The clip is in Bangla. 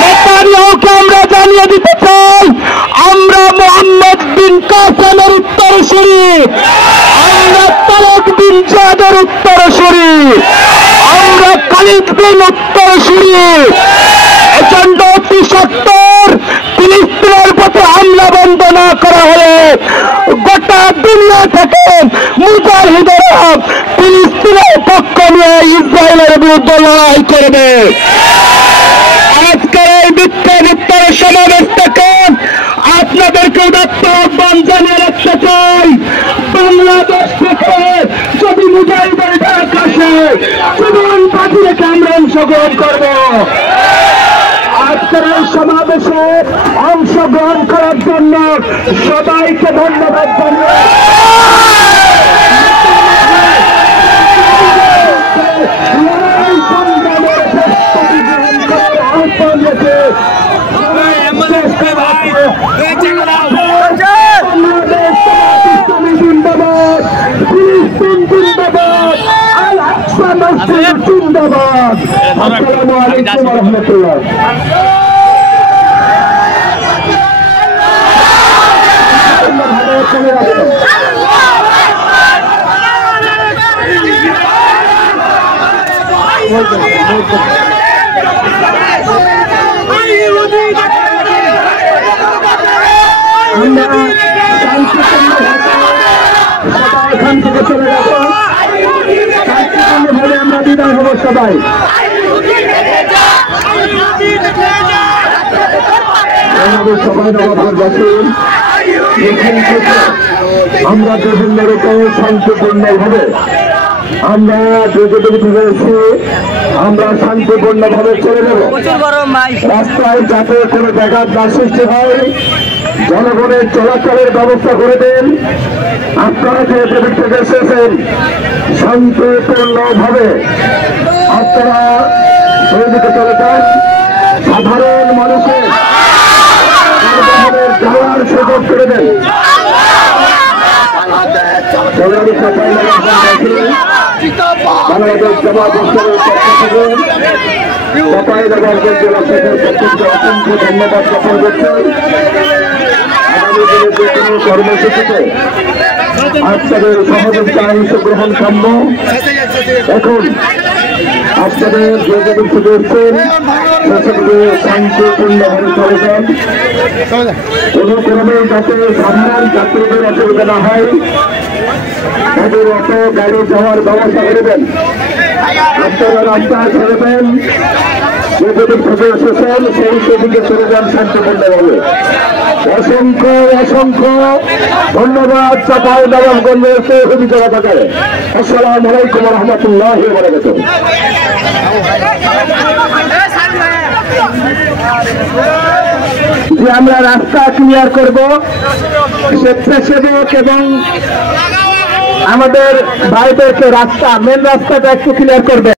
নেতানিয়াহুকে আমরা জানিয়ে দিতে চাই, আমরা মোহাম্মদ বিন কাসেমের উত্তরসূরি, আমরা তারেক বিন জিয়াদের উত্তরসূরি, আমরা খালিদ বিন উত্তরসূরি। এজন্য অতি সত্বর ফিলিস্তিনের প্রতি হামলা বন্ধ না করা হলে গোটা দুনিয়া থেকে মুজাহিদেরা ফিলিস্তিনের পক্ষ নিয়ে ইসরায়েলের বিরুদ্ধে লড়াই করবে। আজকের এই বিক্ষোভ সমাবেশ থেকে আপনাদেরকে উদাত্ত আহ্বান জানিয়ে রাখতে চাই, বাংলাদেশ থেকে যদি মুজাহিদের ডাক আসে জীবন বাজি রেখে আমরা অংশগ্রহণ করব। আজকের এই সমাবেশে অংশগ্রহণ করার জন্য সবাইকে ধন্যবাদ জানিয়ে জিন্দাবাদ। আসসালামু আলাইকুম ওয়া রাহমাতুল্লাহ। এখান থেকে চলে যাবো, শান্তিপূর্ণভাবে আমরা বিদায় হবো সবাই। সবাই নবাবগঞ্জবাসী আমরা বিভিন্ন রকম শান্তিপূর্ণভাবে আমরা যোগাযোগ হয়েছি, আমরা শান্তিপূর্ণভাবে করে দেব। রাস্তায় যাতে কোনো ব্যাঘাত না সৃষ্টি হয়, জনগণের চলাচলের ব্যবস্থা করে দেন। আপনারা যে থেকে এসেছেন শান্তিপূর্ণভাবে আপনারা ওইদিকে চলে যান। সাধারণ মানুষের যাওয়ার সুযোগ করে দেন। বাংলাদেশ জামাত ইসলামের পক্ষ থেকে চাঁপাইনবাবগঞ্জ জেলা থেকে অসংখ্য ধন্যবাদ জ্ঞাপন করছেন। আগামী দিনে যে কোনো কর্মসূচিতে আপনাদের সহযোগিতা অংশগ্রহণ কাম্য। এখন আপনাদের যে যেদিন থেকে এসছেন সেসবকে শান্তিপূর্ণভাবে চলে যান। কোনো ক্রমে যাতে সাধারণ যাত্রীদের অসুবিধা না হয়, তাদের অটো গাড়ি যাওয়ার ব্যবস্থা করে দেন। আপনারা রাস্তা ছেড়ে দেন, যে যেদিন থেকে এসেছেন সেই সেদিকে চলে যান শান্তিপূর্ণভাবে। অসংখ্য অসংখ্য ধন্যবাদ চাঁপাইনবাবগঞ্জের তৌহিদি জনতাকে। আসসালামু আলাইকুম ওয়া রাহমাতুল্লাহি ওয়া বারাকাতুহু। যে আমরা রাস্তা ক্লিয়ার করব, স্বেচ্ছাসেবক এবং আমাদের ভাইদেরকে রাস্তা মেন রাস্তাটা একটু ক্লিয়ার করবে।